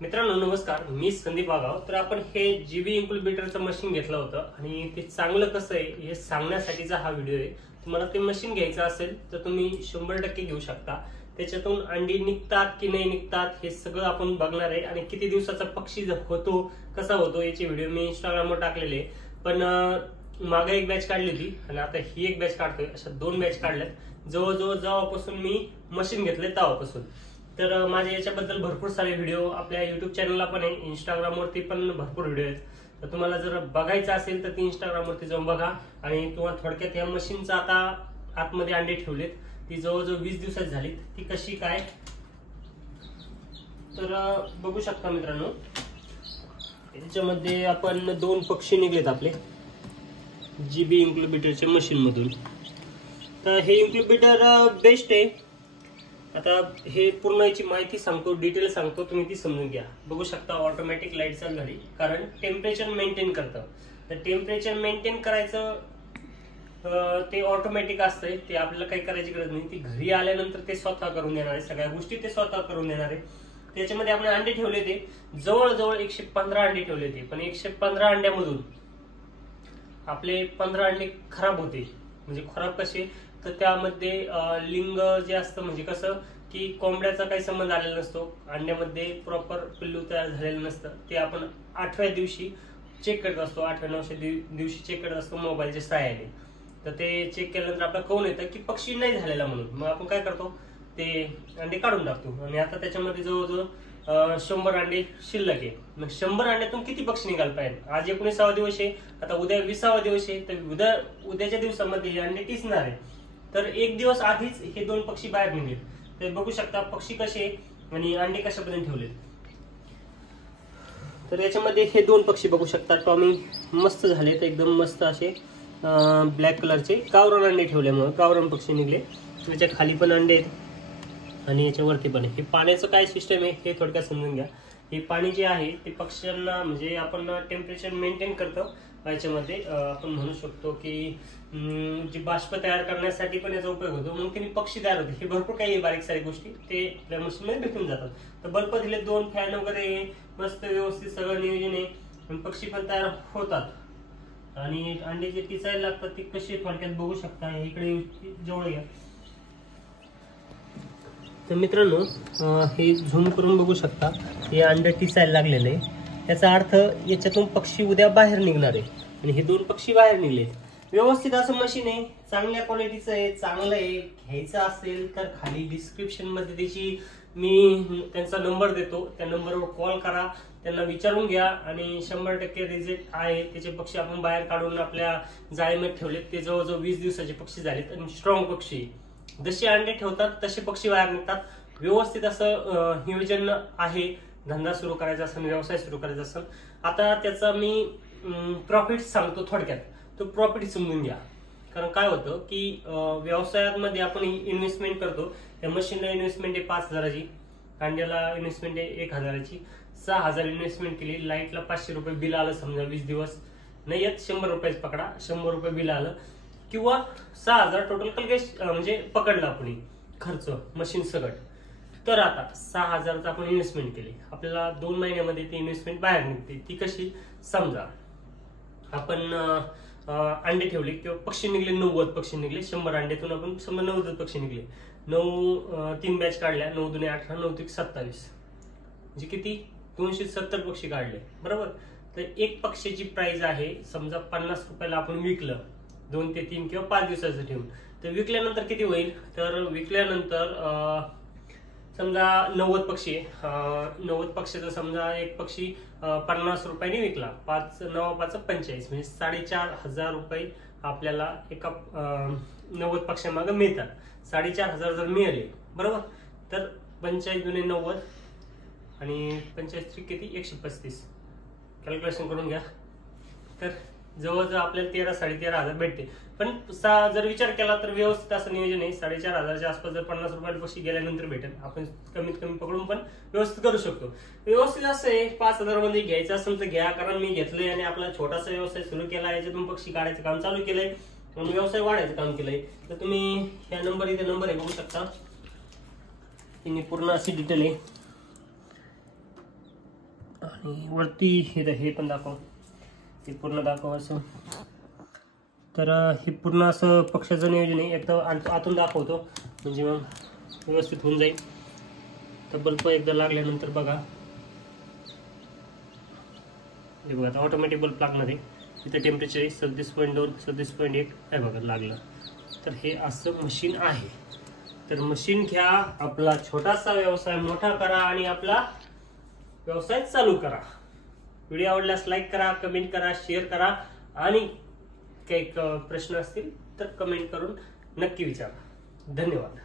मित्रांनो नमस्कार, मी संदीप आगाव। तर आपण हे जीबी इन्क्युबेटरचं मशीन घेतलं होतं आणि ते चांगलं कसं आहे हे सांगण्यासाठीचा हा व्हिडिओ आहे। तुम्हाला ते मशीन घ्यायचं असेल तर तुम्ही 100% घेऊ शकता। त्याच्यातून अंडी निघतात की नाही निघतात हे सगळं आपण बघणार आहे आणि किती दिवसाचा पक्षी होतो कसा होतो याचे व्हिडिओ मी इंस्टाग्रामवर टाकलेले। पण मागे एक बॅच काढली होती आणि आता ही एक बॅच काढतोय, अशा 2 बॅच काढल्यात जवळजवळ जेव्हापासून मी मशीन घेतले तेव्हापासून। तर माझ्या याच्याबद्दल भरपूर सारे व्हिडिओ आपल्या युट्यूब चॅनलला पण आहे, इंस्टाग्रामवरती पण भरपूर व्हिडिओ आहेत। तर तुम्हाला जर बघायचं असेल तर ती इंस्टाग्रामवरती जाऊन बघा। आणि तुम्हाला थोडक्यात या मशीनचा आता आतमध्ये अंडे ठेवलेत, ती जवळजवळ 20 दिवसात झालीत, ती कशी काय तर बघू शकता मित्रांनो। याच्यामध्ये आपण 2 पक्षी निघलेत आपले जीबी इन्क्युबेटरच्या मशीन मधून। तर हे इन्क्युबेटर बेस्ट आहे। आता हे पूर्ण याची माहिती सांगतो, डिटेल सांगतो, तुम्ही ती समजून घ्या। बघू शकता ऑटोमॅटिक लाईट चालू झाली, कारण टेम्परेचर मेंटेन करतं। तर टेम्परेचर मेंटेन करायचं ते ऑटोमॅटिक असतंय, ते आपल्याला काही करायची गरज नाही। ती घरी आल्यानंतर ते स्वतः करून देणार आहे, सगळ्या गोष्टी ते स्वतः करून देणार आहे। त्याच्यामध्ये आपण अंडे ठेवले ते जवळजवळ 115 अंडे ठेवले ते, पण 115 अंड्यामधून आपले 15 अंडे खराब होते। म्हणजे खराब कसे तर त्यामध्ये लिंग जे असतं, म्हणजे कसं की कोंबड्याचा काही संबंध आलेला नसतो, अंड्यामध्ये प्रॉपर पिल्लू तयार झालेलं नसतं। ते आपण 8व्या दिवशी चेक करत असतो, 8व्या-9व्या दिवशी चेक करत असतो मोबाईलच्या सहाय्याने। तर ते चेक केल्यानंतर आपल्याला कळून येतं की पक्षी नाही झालेला म्हणून। मग आपण काय करतो, ते अंडे काढून टाकतो। आणि आता त्याच्यामध्ये जवळजवळ 100 अंडे शिल्लक आहे। मग 100 अंड्यातून किती पक्षी निघाले पाहिजे? आज 19वा दिवस आहे, आता उद्या 20वा दिवस आहे, तर उद्याच्या दिवसामध्ये हे अंडे टिचणार आहे। तर 1 दिवस आधीच हे 2 पक्षी बाहेर निघले। तर बघू शकता पक्षी कसे आणि अंडे कशा पद्धतीने ठेवले। तर याच्यामध्ये हे 2 पक्षी बघू शकता, टॉमी मस्त झालेत, एकदम मस्त असे ब्लॅक कलरचे गावरान अंडे ठेवल्यामुळे गावरान पक्षी निघले। याच्या खाली पण अंडे आहेत आणि याच्यावरती पण। हे पाण्याचं काय सिस्टम आहे हे थोडक्यात समजून घ्या। हे पाणी जे आहे ते पक्ष्यांना म्हणजे आपण टेम्परेचर मेंटेन करतो। याच्यामध्ये आपण म्हणू शकतो की जी बाष्प तयार करण्यासाठी पण याचा उपयोग होतो, मग त्यांनी पक्षी तयार होते। हे भरपूर काही बारीक सारी गोष्टी ते आपल्या मशीनमध्ये भेटून जातात। तर बल्ब दिले, 2 फॅन वगैरे मस्त व्यवस्थित सगळं नियोजन आहे, आणि पक्षी पण तयार होतात। आणि अंडे जे टिचायला लागतात ते कसे थोडक्यात बघू शकता। इकडे जवळ घ्या तर मित्रांनो, हे झूम करून बघू शकता, हे अंडे टिचायला लागलेले आहे। याचा अर्थ याच्यातून पक्षी उद्या बाहेर निघणार आहे, आणि हे 2 पक्षी बाहेर निघले। व्यवस्थित असं मशीन आहे, चांगल्या क्वालिटीचं आहे, चांगलं आहे। घ्यायचं असेल तर खाली डिस्क्रिप्शन मध्ये त्याची मी त्यांचा नंबर देतो, त्या नंबरवर कॉल करा, त्यांना विचारून घ्या। आणि 100% रिजेक्ट आहे त्याचे पक्षी आपण बाहेर काढून आपल्या जाळीमध्ये ठेवलेत। ते जवळजवळ 20 दिवसाचे पक्षी झालेत आणि स्ट्रॉंग पक्षी। जसे अंडे ठेवतात तसे पक्षी बाहेर निघतात। व्यवस्थित असं नियोजन आहे। धंदा सुरू करायचा असेल, व्यवसाय सुरू करायचा असेल, आता त्याचा मी प्रॉफिट सांगतो थोडक्यात, तो प्रॉफिट समजून घ्या। कारण काय होतं की व्यवसायामध्ये आपण इन्व्हेस्टमेंट करतो। त्या मशीनला इन्व्हेस्टमेंट आहे 5000ची, अंड्याला इन्व्हेस्टमेंट आहे 1000ची, 6000 इन्व्हेस्टमेंट केली। लाईटला 500 रुपये बिल आलं समजा 20 दिवस नाही येत, 100 रुपयेच पकडा, 100 रुपये बिल आलं, किंवा 6000 टोटल म्हणजे पकडलं आपण खर्च मशीन सगळं। तर आता 6000चा आपण इन्व्हेस्टमेंट केली, आपल्याला 2 महिन्यामध्ये ती इन्व्हेस्टमेंट बाहेर निघते। ती कशी समजा, आपण अंडे ठेवले किंवा पक्षी निघले, 90 पक्षी निघले, 100 अंड्यातून आपण समजा 90 पक्षी निघले। 3 बॅच काढल्या, 9 दुने 18, 9 त्रिक 27, म्हणजे किती 270 पक्षी काढले, बरोबर। तर एक पक्षीची प्राइस आहे समजा 50 रुपयाला आपण विकलं, 2 ते 3 किंवा 5 दिवसाचं ठेवून, तर विकल्यानंतर किती होईल? तर विकल्यानंतर समजा 90 पक्षी आहे, 90 पक्षीचा समजा एक पक्षी 50 रुपयांनी विकला, 5 9 5 45, म्हणजे 4500 रुपये आपल्याला एका 90 पक्षांमागे मिळतात। 4500 जर मिळाले, बरोबर, तर 45 दुने 90 आणि 45 त्रिक किती 135, कॅल्क्युलेशन करून घ्या। तर जवळजवळ आपल्याला 13-13.500 भेटते। पण जर विचार केला तर व्यवस्थित असं नियोजन आहे। 4500च्या आसपास जर 50 रुपयाला पक्षी गेल्यानंतर भेटेल, आपण कमीत कमी पकडून पण व्यवस्थित करू शकतो। व्यवस्थित असं आहे, 5000 मध्ये घ्यायचं असेल तर घ्या, कारण मी घेतलंय आणि आपला छोटासा व्यवसाय सुरू केला, याच्यातून पक्षी काढायचं काम चालू केलंय आणि व्यवसाय वाढायचं काम केलंय। तर तुम्ही ह्या नंबर, इथे नंबर आहे बघू शकता, पूर्ण अशी डिटेल आहे। आणि वरती हे पण दाखव, हे पूर्ण दाखव असं. तर हे पूर्ण असं पक्षाचं नियोजन आहे. एकदा आतून दाखवतो म्हणजे मग व्यवस्थित होऊन जाईल. तर बल्ब एकदा लागल्यानंतर बघा, हे बघा आता ऑटोमॅटिक बल्ब लागणार आहे. इथं टेम्परेचर आहे 36.2 36.1 आहे बघा लागलं. तर हे असं मशीन आहे. तर मशीन घ्या, आपला छोटासा व्यवसाय मोठा करा आणि आपला व्यवसाय चालू करा. व्हिडिओ आवडल्यास लाईक करा, कमेंट करा, शेअर करा आणि काही प्रश्न असतील तर कमेंट करून नक्की विचारा. धन्यवाद.